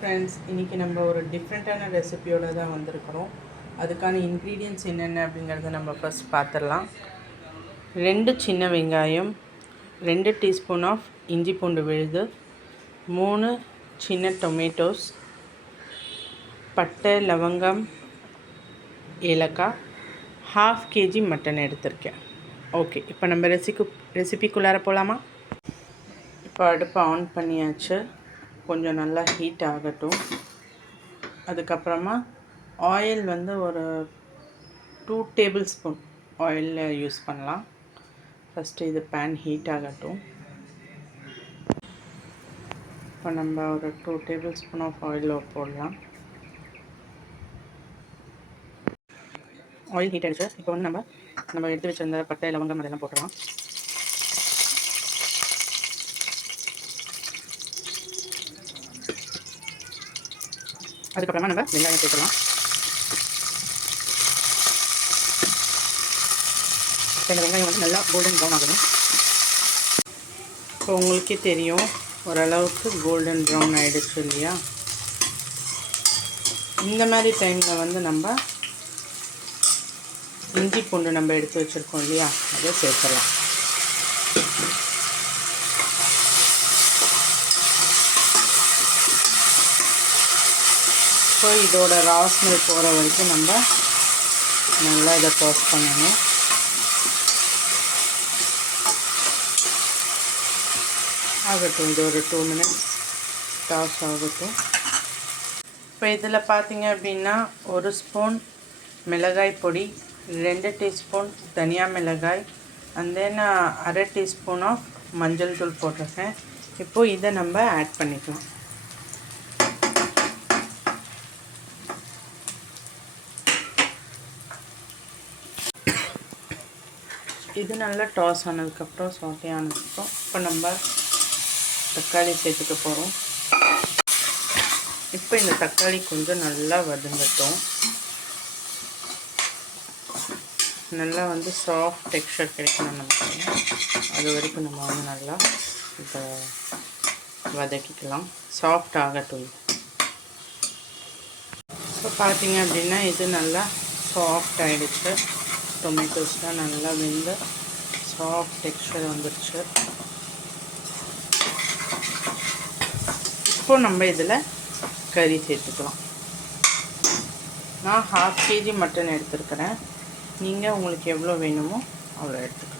Friends, இன்றைக்கி நம்ம ஒரு டிஃப்ரெண்ட்டான ரெசிபியோடு தான் வந்திருக்கிறோம். அதுக்கான இன்க்ரீடியன்ட்ஸ் என்னென்ன அப்படிங்கிறத நம்ம ஃபஸ்ட் பார்த்துடலாம். 2 சின்ன வெங்காயம், 2 டீஸ்பூன் ஆஃப் இஞ்சி பூண்டு விழுது, 3 சின்ன டொமேட்டோஸ், பட்டை, லவங்கம், ஏலக்காய், 1/2 kg மட்டன் எடுத்திருக்கேன். ஓகே, இப்போ நம்ம ரெசிபிக்குள்ளார போகலாமா? இப்போ அடுப்பை ஆன் பண்ணியாச்சு. கொஞ்சம் நல்லா ஹீட் ஆகட்டும். அதுக்கப்புறமா ஆயில் வந்து ஒரு 2 டேபிள் ஸ்பூன் ஆயிலில் யூஸ் பண்ணலாம். ஃபஸ்ட்டு இது பேன் ஹீட் ஆகட்டும். இப்போ நம்ம ஒரு 2 டேபிள் ஸ்பூன் ஆஃப் ஆயில் போடலாம். ஆயில் ஹீட் ஆகிடுச்சு. இப்போ வந்து நம்ம எடுத்து வச்சிருந்த பட்டை, லவங்கம் அதெல்லாம் போட்டுடலாம். அதுக்கப்புறமா நம்ம வெங்காயம் சேர்த்துக்கலாம். இந்த வெங்காயம் வந்து நல்லா கோல்டன் ப்ரௌன் ஆகணும். இப்போ உங்களுக்கே தெரியும், ஓரளவுக்கு கோல்டன் ப்ரௌன் ஆகிடுச்சு இல்லையா? இந்த மாதிரி டைமில் வந்து நம்ம இஞ்சி பூண்டு நம்ம எடுத்து வச்சுருக்கோம் இல்லையா, அதை சேர்த்துடலாம். ஸோ இதோட ரா ஸ்மெல் போகிற வரைக்கும் நம்ம நல்லா இதை டோஸ்ட் பண்ணணும். ஆகட்டும், இது ஒரு 2 மினிட்ஸ் டாஸ் ஆகட்டும். இப்போ இதில் பார்த்தீங்க அப்படின்னா 1 ஸ்பூன் மிளகாய் பொடி, 2 டீஸ்பூன் தனியா மிளகாய், அண்ட் தென் 1/2 டீஸ்பூன் ஆஃப் மஞ்சள் தூள் போட்டிருக்கேன். இப்போது இதை நம்ம ஆட் பண்ணிக்கலாம். இது நல்லா டாஸ் ஆனதுக்கப்புறம், சாட்டே ஆனதுக்கப்புறம் இப்போ நம்ம தக்காளி சேர்த்துக்க போகிறோம். இப்போ இந்த தக்காளி கொஞ்சம் நல்லா வதங்கட்டும். நல்லா வந்து சாஃப்ட் டெக்ஸ்சர் கிடைக்கணும் நமக்கு. அது வரைக்கும் நம்ம வந்து நல்லா இதை வதக்கிக்கலாம். சாஃப்ட் ஆகட்டும். இப்போ பார்த்தீங்க அப்படின்னா இது நல்லா சாஃப்ட் ஆகிடுச்சு. டொமேட்டோஸ்லாம் நல்லா வெந்து சாஃப்ட் டெக்ஸ்சர் வந்துடுச்சு. இப்போ நம்ம இதில் கறி சேர்த்துக்கலாம். நான் 1/2 kg மட்டன் எடுத்துருக்கிறேன். நீங்கள் உங்களுக்கு எவ்வளோ வேணுமோ அவ்வளோ எடுத்துக்கலாம்.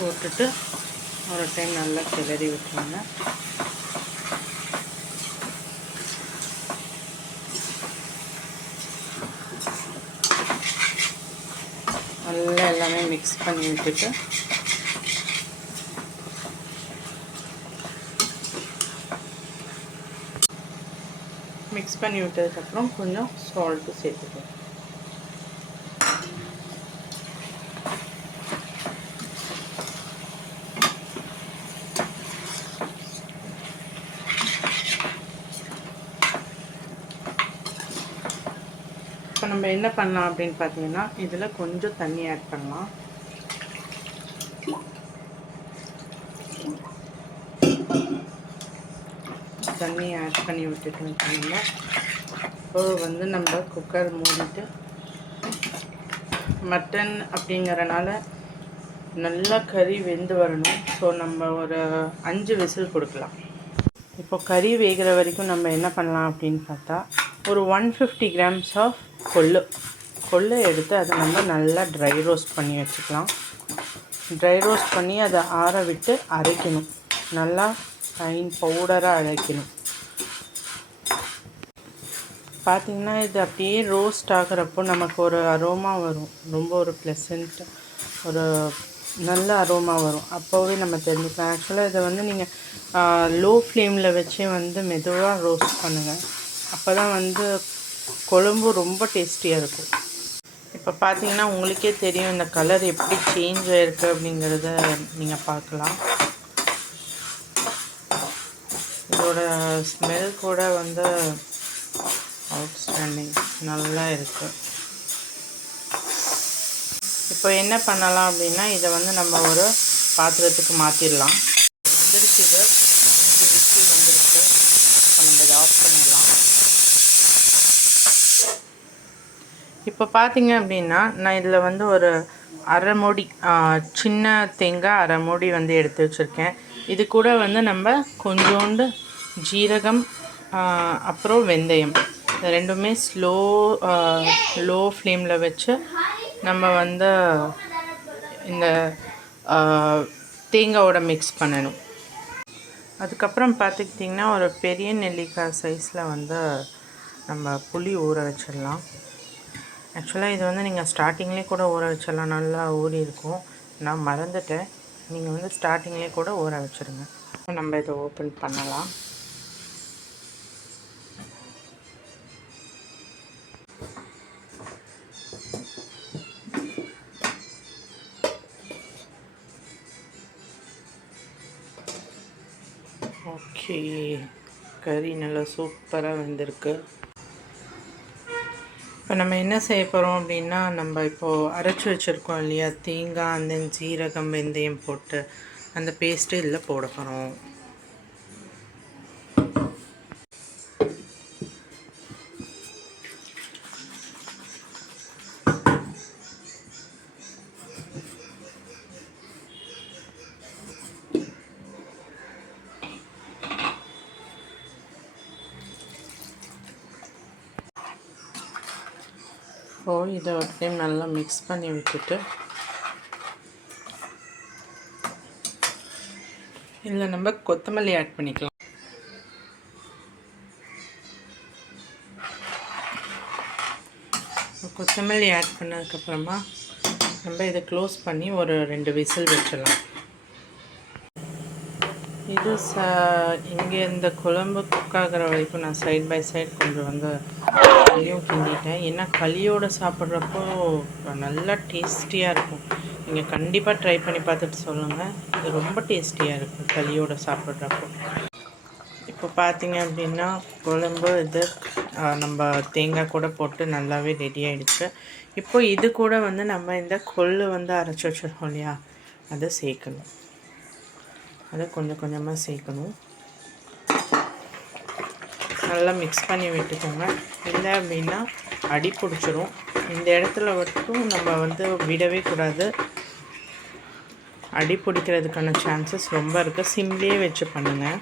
போட்டுட்டு ஒரு டைம் நல்லா கிளறி விட்டுருங்க. நல்லா எல்லாமே மிக்ஸ் பண்ணி விட்டுட்டு மிக்ஸ் பண்ணி விட்டதுக்கப்புறம் கொஞ்சம் சால்ட்டு சேர்த்துக்கலாம். இப்போ நம்ம என்ன பண்ணலாம் அப்படின்னு பார்த்தீங்கன்னா, இதில் கொஞ்சம் தண்ணி ஆட் பண்ணலாம். தண்ணி ஆட் பண்ணி விட்டுட்டு நம்ம இப்போ வந்து நம்ம குக்கர் மூடிட்டு, மட்டன் அப்படிங்கிறனால நல்லா கறி வெந்து வரணும். ஸோ நம்ம ஒரு 5 விசில் கொடுக்கலாம். இப்போ கறி வேகிற வரைக்கும் நம்ம என்ன பண்ணலாம் அப்படின்னு பார்த்தா, ஒரு 150 கிராம்ஸ் ஆஃப் கொள்ளு எடுத்து அதை நம்ம நல்லா ட்ரை ரோஸ்ட் பண்ணி வச்சுக்கலாம். ட்ரை ரோஸ்ட் பண்ணி அதை ஆற விட்டு அரைக்கணும். நல்லா ஃபைன் பவுடராக அரைக்கணும். பார்த்திங்கன்னா இது அப்படியே ரோஸ்ட் ஆகிறப்போ நமக்கு ஒரு அரோமா வரும். ரொம்ப ஒரு ப்ளசண்ட், ஒரு நல்ல அரோமா வரும். அப்போவே நம்ம தெரிஞ்சுக்கலாம். ஆக்சுவலாக இதை வந்து நீங்கள் லோ ஃப்ளேமில் வச்சே வந்து மெதுவாக ரோஸ்ட் பண்ணுங்கள். அப்போ தான் வந்து குழம்பு ரொம்ப டேஸ்டியாக இருக்கும். இப்போ பார்த்தீங்கன்னா உங்களுக்கே தெரியும் இந்த கலர் எப்படி சேஞ்ச் ஆகிருக்கு அப்படிங்கிறத நீங்கள் பார்க்கலாம். இதோட ஸ்மெல் கூட வந்து அவுட்ஸ்டாண்டிங் நல்லா இருக்குது. இப்போ என்ன பண்ணலாம் அப்படின்னா இதை வந்து நம்ம ஒரு பாத்திரத்துக்கு மாற்றிடலாம். வந்துருச்சு, இது 5 விசில் வந்துருச்சு. இப்போ நம்ம இதை ஆஃப் பண்ணிடலாம். இப்போ பார்த்தீங்க அப்படின்னா நான் இதில் வந்து ஒரு அரை மூடி சின்ன தேங்காய் அரை மூடி வந்து எடுத்து வச்சுருக்கேன். இது கூட வந்து நம்ம கொஞ்சோண்டு ஜீரகம் அப்புறம் வெந்தயம் இது ரெண்டுமே லோ ஃப்ளேமில் வச்சு நம்ம வந்து இந்த தேங்காயோட மிக்ஸ் பண்ணணும். அதுக்கப்புறம் பார்த்துக்கிட்டிங்கன்னா ஒரு பெரிய நெல்லிக்காய் சைஸில் வந்து நம்ம புளி ஊற வச்சிடலாம். ஆக்சுவலாக இது வந்து நீங்கள் ஸ்டார்டிங்லேயே கூட ஊற வச்சிடலாம், நல்லா ஊறி இருக்கும். நான் மறந்துட்டேன், நீங்கள் வந்து ஸ்டார்டிங்லேயே கூட ஊற வச்சுருங்க. நம்ம இதை ஓப்பன் பண்ணலாம். ஓகே, கறி நல்லா சூப்பராக வெந்திருக்கு. இப்போ நம்ம என்ன செய்ய போகிறோம் அப்படின்னா நம்ம இப்போது அரைச்சி வச்சுருக்கோம் இல்லையா தேங்காய், அந்த ஜீரகம் வெந்தயம் போட்டு அந்த பேஸ்ட்டு இதில் போட போகிறோம். இதை ஒரு டைம் நல்லா மிக்ஸ் பண்ணி விட்டுட்டு இதில் நம்ம கொத்தமல்லி ஆட் பண்ணிக்கலாம். கொத்தமல்லி ஆட் பண்ணதுக்கப்புறமா நம்ம இதை க்ளோஸ் பண்ணி ஒரு 2 விசில் வச்சிடலாம். இது இங்கே இந்த குழம்பு குக் ஆகிற வரைக்கும் நான் சைட் பை சைடு கொஞ்சம் வந்து களியும் கிண்டிட்டேன். ஏன்னா களியோடு சாப்பிட்றப்போ நல்லா டேஸ்டியாக இருக்கும். நீங்கள் கண்டிப்பாக ட்ரை பண்ணி பார்த்துட்டு சொல்லுங்கள், இது ரொம்ப டேஸ்டியாக இருக்கும் களியோடு சாப்பிட்றப்போ. இப்போ பார்த்தீங்க அப்படின்னா குழம்பு இது நம்ம தேங்காய் கூட போட்டு நல்லாவே ரெடி ஆகிடுச்சு. இப்போ இது கூட வந்து நம்ம இந்த கொள்ளு வந்து அரைச்சி வச்சிருக்கோம் இல்லையா, அதை சேர்க்கணும். அதை கொஞ்சம் கொஞ்சமாக சேர்க்கணும். நல்லா மிக்ஸ் பண்ணி விட்டுக்கோங்க, இல்லை அப்படின்னா அடி பிடிச்சிரும். இந்த இடத்துல மட்டும் நம்ம வந்து விடவே கூடாது, அடி பிடிக்கிறதுக்கான சான்சஸ் ரொம்ப இருக்குது. சிம்லேயே வச்சு பண்ணுங்கள்.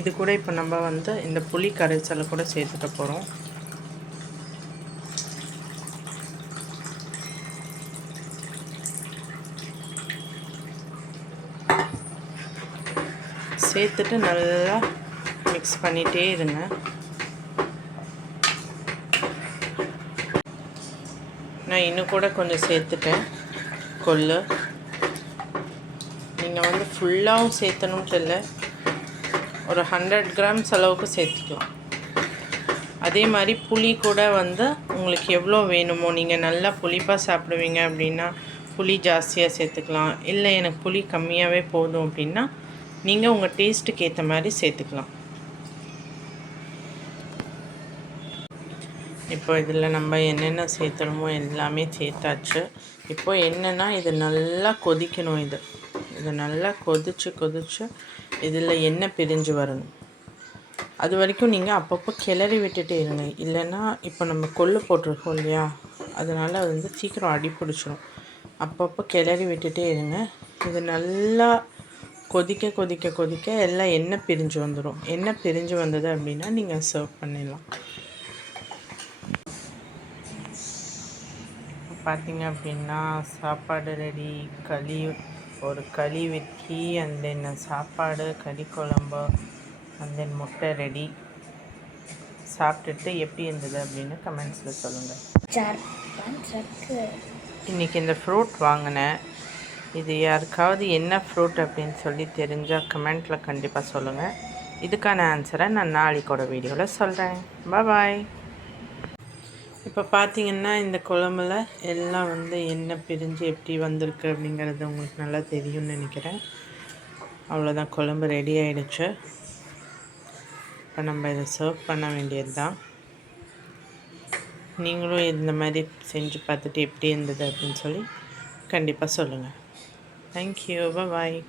இது கூட இப்போ நம்ம வந்து இந்த புளி கரைசலை கூட சேர்த்துக்க போகிறோம். சேர்த்துட்டு நல்லா மிக்ஸ் பண்ணிகிட்டே இருங்க. நான் இன்னும் கூட கொஞ்சம் சேர்த்துட்டேன் கொள்ளு. நீங்கள் வந்து ஃபுல்லாகவும் சேர்த்தணுன்ட்டு இல்லை, ஒரு 100 கிராம்ஸ் அளவுக்கு சேர்த்துக்கலாம். அதே மாதிரி புளி கூட வந்து உங்களுக்கு எவ்வளோ வேணுமோ, நீங்கள் நல்லா புளிப்பாக சாப்பிடுவீங்க அப்படின்னா புளி ஜாஸ்தியாக சேர்த்துக்கலாம். இல்லை எனக்கு புளி கம்மியாகவே போதும் அப்படின்னா நீங்கள் உங்கள் டேஸ்ட்டுக்கு ஏற்ற மாதிரி சேர்த்துக்கலாம். இப்போ இதில் நம்ம என்னென்ன சேர்த்துணுமோ எல்லாமே சேர்த்தாச்சு. இப்போ என்னென்னா இது நல்லா கொதிக்கணும். இது நல்லா கொதித்து இதில் எண்ணெய் பிரிஞ்சு வரணும். அது வரைக்கும் நீங்கள் அப்பப்போ கிளறி விட்டுட்டே இருங்க. இல்லைன்னா இப்போ நம்ம கொள்ளு போட்டிருக்கோம் இல்லையா, அதனால் அது வந்து சீக்கிரம் அடி பிடிச்சிடும். அப்பப்போ கிளறி விட்டுட்டே இருங்க. இது நல்லா கொதிக்க எல்லாம் எண்ணெய் பிரிஞ்சு வந்துடும். எண்ணெய் பிரிஞ்சு வந்தது அப்படின்னா நீங்கள் சர்வ் பண்ணிடலாம். பார்த்தீங்க அப்படின்னா சாப்பாடு ரெடி. ஒரு களி வெட்டி அண்ட் தென் சாப்பாடு, கறி குழம்பு அண்ட் தென் முட்டை ரெடி. சாப்பிட்டுட்டு எப்படி இருந்தது அப்படின்னு கமெண்ட்ஸில் சொல்லுங்கள். இன்றைக்கி இந்த ஃப்ரூட் வாங்கினேன். இது யாருக்காவது என்ன ஃப்ரூட் அப்படின்னு சொல்லி தெரிஞ்சால் கமெண்ட்டில் கண்டிப்பாக சொல்லுங்கள். இதுக்கான ஆன்சரை நான் நாளைக்கோட வீடியோவில் சொல்கிறேன். பாய். இப்போ பார்த்தீங்கன்னா இந்த குழம்புல எல்லாம் வந்து எண்ணெய் பிரிஞ்சு எப்படி வந்திருக்கு அப்படிங்கிறது உங்களுக்கு நல்லா தெரியும்னு நினைக்கிறேன். அவ்வளோதான், குழம்பு ரெடி ஆகிடுச்சு. இப்போ நம்ம இதை சர்வ் பண்ண வேண்டியது தான். நீங்களும் இந்த மாதிரி செஞ்சு பார்த்துட்டு எப்படி இருந்தது அப்படின்னு சொல்லி கண்டிப்பாக சொல்லுங்கள். தேங்க்யூ. பாய்.